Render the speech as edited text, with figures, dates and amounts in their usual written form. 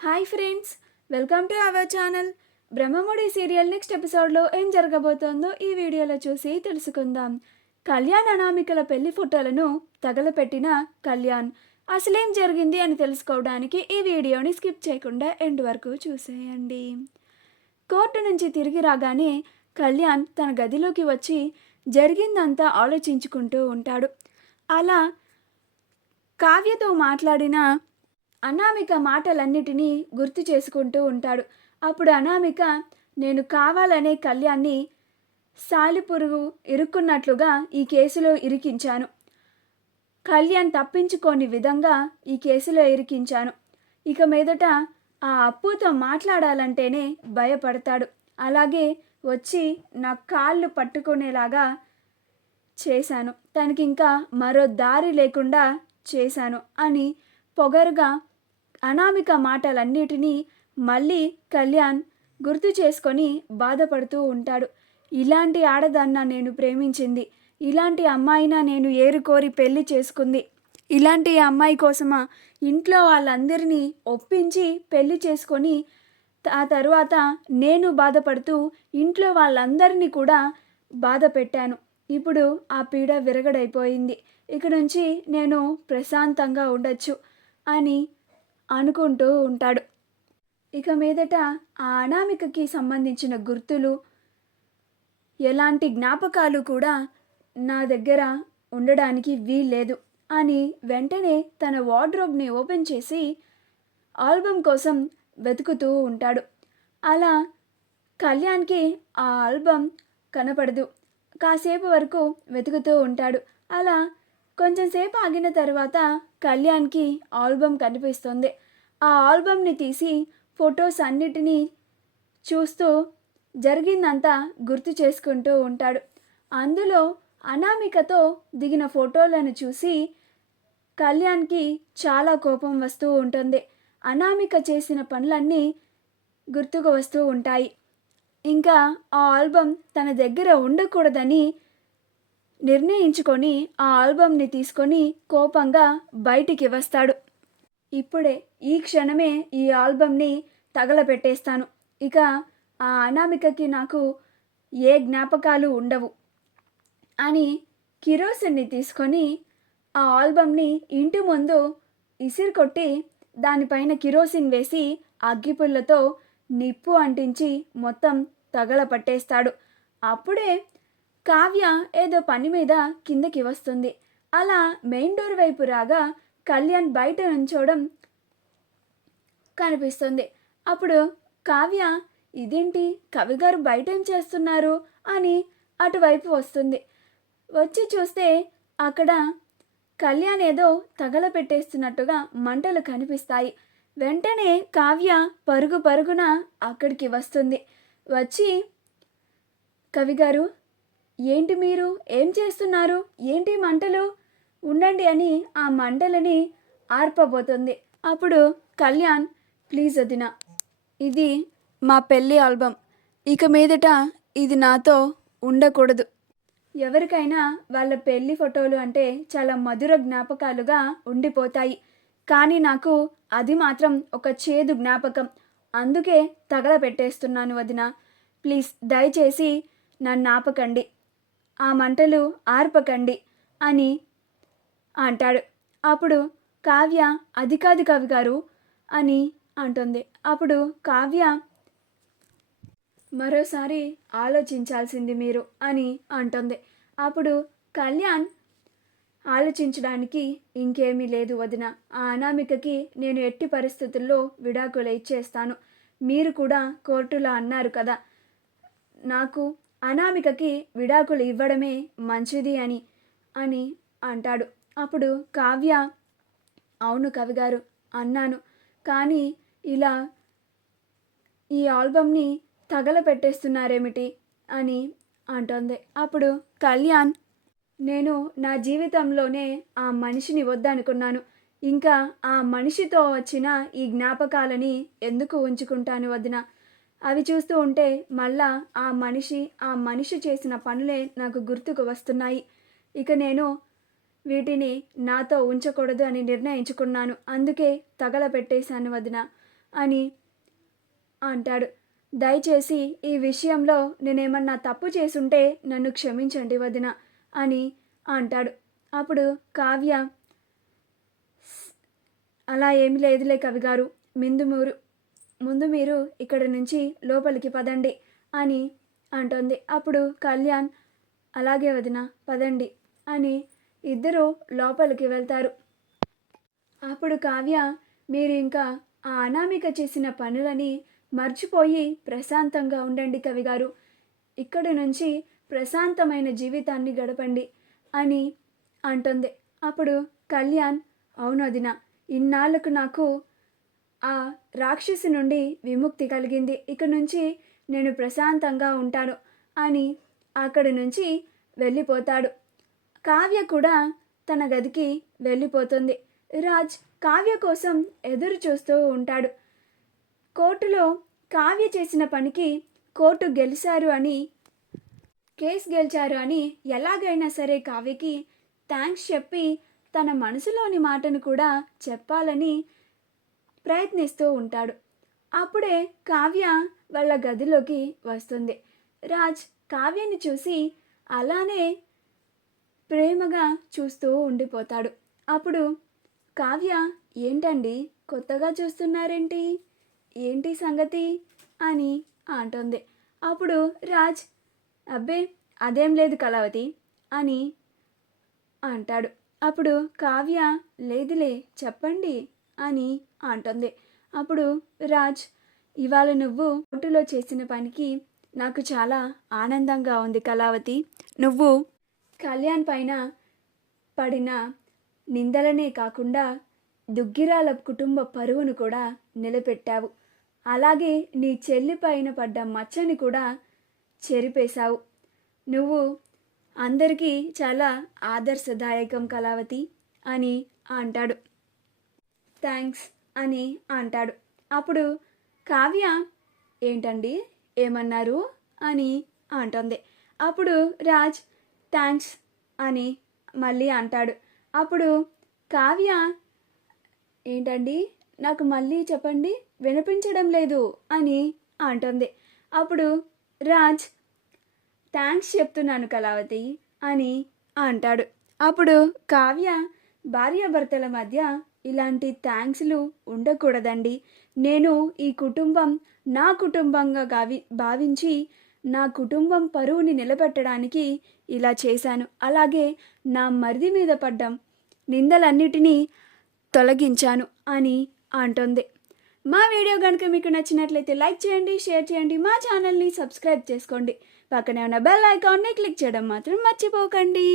Hi friends, welcome to our channel. Brahmamudi serial next ఎపిసోడ్లో ఏం జరగబోతోందో ఈ వీడియోలో చూసి తెలుసుకుందాం. కళ్యాణ్ అనామికల పెళ్లి ఫోటోలను తగలపెట్టిన కళ్యాణ్ అసలేం జరిగింది అని తెలుసుకోవడానికి ఈ వీడియోని స్కిప్ చేయకుండా ఎండ్ వరకు చూసేయండి. కోర్టు నుంచి తిరిగి రాగానే కళ్యాణ్ తన గదిలోకి వచ్చి జరిగిందంతా ఆలోచించుకుంటూ ఉంటాడు. అలా కావ్యతో మాట్లాడిన అనామిక మాటలన్నిటినీ గుర్తు చేసుకుంటూ ఉంటాడు. అప్పుడు అనామిక, నేను కావాలనే కళ్యాణ్ని సాలిపురుగు ఇరుక్కున్నట్లుగా ఈ కేసులో ఇరికించాను. కళ్యాణ్ తప్పించుకోని విధంగా ఈ కేసులో ఇరికించాను. ఇక మీదట ఆ అప్పుతో మాట్లాడాలంటేనే భయపడతాడు. అలాగే వచ్చి నా కాళ్ళు పట్టుకునేలాగా చేశాను. తనకి ఇంకా మరో దారి లేకుండా చేశాను అని పొగరుగా అనామిక మాటలన్నిటినీ మళ్ళీ కళ్యాణ్ గుర్తు చేసుకొని బాధపడుతూ ఉంటాడు. ఇలాంటి ఆడదాన్న నేను ప్రేమించింది, ఇలాంటి అమ్మాయినా నేను ఏరుకోరి పెళ్లి చేసుకుంది, ఇలాంటి అమ్మాయి కోసమా ఇంట్లో వాళ్ళందరినీ ఒప్పించి పెళ్లి చేసుకొని ఆ తరువాత నేను బాధపడుతూ ఇంట్లో వాళ్ళందరినీ కూడా బాధ పెట్టాను. ఇప్పుడు ఆ పీడ విరగడైపోయింది. ఇక నుంచి నేను ప్రశాంతంగా ఉండొచ్చు అని అనుకుంటూ ఉంటాడు. ఇక మీదట ఆ అనామికకి సంబంధించిన గుర్తులు, ఎలాంటి జ్ఞాపకాలు కూడా నా దగ్గర ఉండడానికి వీల్లేదు అని వెంటనే తన వార్డ్రోబ్ని ఓపెన్ చేసి ఆల్బమ్ కోసం వెతుకుతూ ఉంటాడు. అలా కళ్యాణ్కి ఆ ఆల్బమ్ కనపడదు. కాసేపు వరకు వెతుకుతూ ఉంటాడు. అలా కొంచెం సేపు ఆగిన తర్వాత కళ్యాణ్కి ఆల్బమ్ కనిపిస్తుంది. ఆ ఆల్బమ్ని తీసి ఫొటోస్ అన్నిటినీ చూస్తూ జరిగిందంతా గుర్తు చేసుకుంటూ ఉంటాడు. అందులో అనామికతో దిగిన ఫోటోలను చూసి కళ్యాణ్కి చాలా కోపం వస్తూ ఉంటుంది. అనామిక చేసిన పనులన్నీ గుర్తుకు వస్తూ ఉంటాయి. ఇంకా ఆ ఆల్బమ్ తన దగ్గర ఉండకూడదని నిర్ణయించుకొని ఆ ఆల్బమ్ని తీసుకొని కోపంగా బయటికి వస్తాడు. ఇప్పుడే ఈ క్షణమే ఈ ఆల్బమ్ని తగలపెట్టేస్తాను. ఇక ఆ అనామికకి నాకు ఏ జ్ఞాపకాలు ఉండవు అని కిరోసిన్ని తీసుకొని ఆ ఆల్బమ్ని ఇంటి ముందు ఇసిరి కొట్టి దానిపైన కిరోసిన్ వేసి అగ్గిపుల్లతో నిప్పు అంటించి మొత్తం తగలపట్టేస్తాడు. అప్పుడే కావ్య ఏదో పని మీద కిందకి వస్తుంది. అలా మెయిన్ డోర్ వైపు రాగా కళ్యాణ్ బయట నుంచోవడం కనిపిస్తుంది. అప్పుడు కావ్య, ఇదేంటి కవిగారు బయట ఏం చేస్తున్నారు అని అటువైపు వస్తుంది. వచ్చి చూస్తే అక్కడ కళ్యాణ్ ఏదో తగలపెట్టేస్తున్నట్టుగా మంటలు కనిపిస్తాయి. వెంటనే కావ్య పరుగు పరుగున అక్కడికి వస్తుంది. వచ్చి, కవిగారు ఏంటి మీరు ఏం చేస్తున్నారు, ఏంటి మంటలు, ఉండండి అని ఆ మంటలని ఆర్పబోతుంది. అప్పుడు కళ్యాణ్, ప్లీజ్ వదిన, ఇది మా పెళ్ళి ఆల్బమ్, ఇక మీదట ఇది నాతో ఉండకూడదు. ఎవరికైనా వాళ్ళ పెళ్లి ఫోటోలు అంటే చాలా మధుర జ్ఞాపకాలుగా ఉండిపోతాయి. కానీ నాకు అది మాత్రం ఒక చేదు జ్ఞాపకం. అందుకే తగలపెట్టేస్తున్నాను వదిన. ప్లీజ్ దయచేసి నన్ను ఆపకండి, ఆ మంటలు ఆర్పకండి అని అంటాడు. అప్పుడు కావ్య, అది కాదు కవిగారు అని అంటుంది. అప్పుడు కావ్య, మరోసారి ఆలోచించాల్సింది మీరు అని అంటుంది. అప్పుడు కళ్యాణ్, ఆలోచించడానికి ఇంకేమీ లేదు వదిన. ఆ అనామికకి నేను ఎట్టి పరిస్థితుల్లో విడాకులు ఇచ్చేస్తాను. మీరు కూడా కోర్టులో అన్నారు కదా నాకు అనామికకి విడాకులు ఇవ్వడమే మంచిది అని అని అంటాడు. అప్పుడు కావ్య, అవును కవిగారు అన్నాను, కానీ ఇలా ఈ ఆల్బమ్ని తగలపెట్టేస్తున్నారేమిటి అని అంటోంది. అప్పుడు కళ్యాణ్, నేను నా జీవితంలోనే ఆ మనిషిని వద్దనుకున్నాను. ఇంకా ఆ మనిషితో వచ్చిన ఈ జ్ఞాపకాలని ఎందుకు ఉంచుకుంటాను వదిన? అవి చూస్తూ ఉంటే మళ్ళా ఆ మనిషి చేసిన పనులే నాకు గుర్తుకు వస్తున్నాయి. ఇక నేను వీటిని నాతో ఉంచకూడదు అని నిర్ణయించుకున్నాను. అందుకే తగలపెట్టేశాను వదిన అని అంటాడు. దయచేసి ఈ విషయంలో నేనేమన్నా తప్పు చేసుంటే నన్ను క్షమించండి వదిన అని అంటాడు. అప్పుడు కావ్య, అలా ఏమి లేదులే కవిగారు, ముందు మీరు ఇక్కడి నుంచి లోపలికి పదండి అని అంటుంది. అప్పుడు కళ్యాణ్, అలాగే వదిన పదండి అని ఇద్దరు లోపలికి వెళ్తారు. అప్పుడు కావ్య, మీరు ఇంకా ఆ అనామిక చేసిన పనులని మర్చిపోయి ప్రశాంతంగా ఉండండి కవిగారు, ఇక్కడి నుంచి ప్రశాంతమైన జీవితాన్ని గడపండి అని అంటుంది. అప్పుడు కళ్యాణ్, అవును వదిన, ఇన్నాళ్లకు నాకు ఆ రాక్షసి నుండి విముక్తి కలిగింది, ఇక నుంచి నేను ప్రశాంతంగా ఉంటాను అని అక్కడి నుంచి వెళ్ళిపోతాడు. కావ్య కూడా తన గదికి వెళ్ళిపోతుంది. రాజ్ కావ్య కోసం ఎదురు చూస్తూ ఉంటాడు. కోర్టులో కావ్య చేసిన పనికి కోర్టు కేసు గెలిచారు అని ఎలాగైనా సరే కావ్యకి థ్యాంక్స్ చెప్పి తన మనసులోని మాటను కూడా చెప్పాలని ప్రయత్నిస్తూ ఉంటాడు. అప్పుడే కావ్య వాళ్ళ గదిలోకి వస్తుంది. రాజ్ కావ్యని చూసి అలానే ప్రేమగా చూస్తూ ఉండిపోతాడు. అప్పుడు కావ్య, ఏంటండి కొత్తగా చూస్తున్నారేంటి, ఏంటి సంగతి అని అంటుంది. అప్పుడు రాజ్, అబ్బే అదేం లేదు కళావతి అని అంటాడు. అప్పుడు కావ్య, లేదులే చెప్పండి అని అంటుంది. అప్పుడు రాజ్, ఇవాళ నువ్వు కోర్టులో చేసిన పనికి నాకు చాలా ఆనందంగా ఉంది కళావతి. నువ్వు కళ్యాణ్ పైన పడిన నిందలనే కాకుండా దుగ్గిరాల కుటుంబ పరువును కూడా నిలబెట్టావు. అలాగే నీ చెల్లి పైన పడ్డ మచ్చని కూడా చెరిపేశావు. నువ్వు అందరికీ చాలా ఆదర్శదాయకం కళావతి అని అంటాడు. థ్యాంక్స్ అని అంటాడు. అప్పుడు కావ్య, ఏంటండి ఏమన్నారు అని అంటుంది. అప్పుడు రాజ్, థ్యాంక్స్ అని మళ్ళీ అంటాడు. అప్పుడు కావ్య, ఏంటండి నాకు మళ్ళీ చెప్పండి, వినిపించడం లేదు అని అంటుంది. అప్పుడు రాజ్, థ్యాంక్స్ చెప్తున్నాను కళావతి అని అంటాడు. అప్పుడు కావ్య, భార్యాభర్తల మధ్య ఇలాంటి థ్యాంక్స్లు ఉండకూడదండి. నేను ఈ కుటుంబం నా కుటుంబంగా భావించి నా కుటుంబం పరువుని నిలబెట్టడానికి ఇలా చేశాను. అలాగే నా మరిది మీద పడ్డ నిందలన్నిటినీ తొలగించాను అని అంటుంది. మా వీడియో కనుక మీకు నచ్చినట్లయితే లైక్ చేయండి, షేర్ చేయండి, మా ఛానల్ని సబ్స్క్రైబ్ చేసుకోండి, పక్కనే ఉన్న బెల్ ఐకాన్ని క్లిక్ చేయడం మాత్రం మర్చిపోకండి.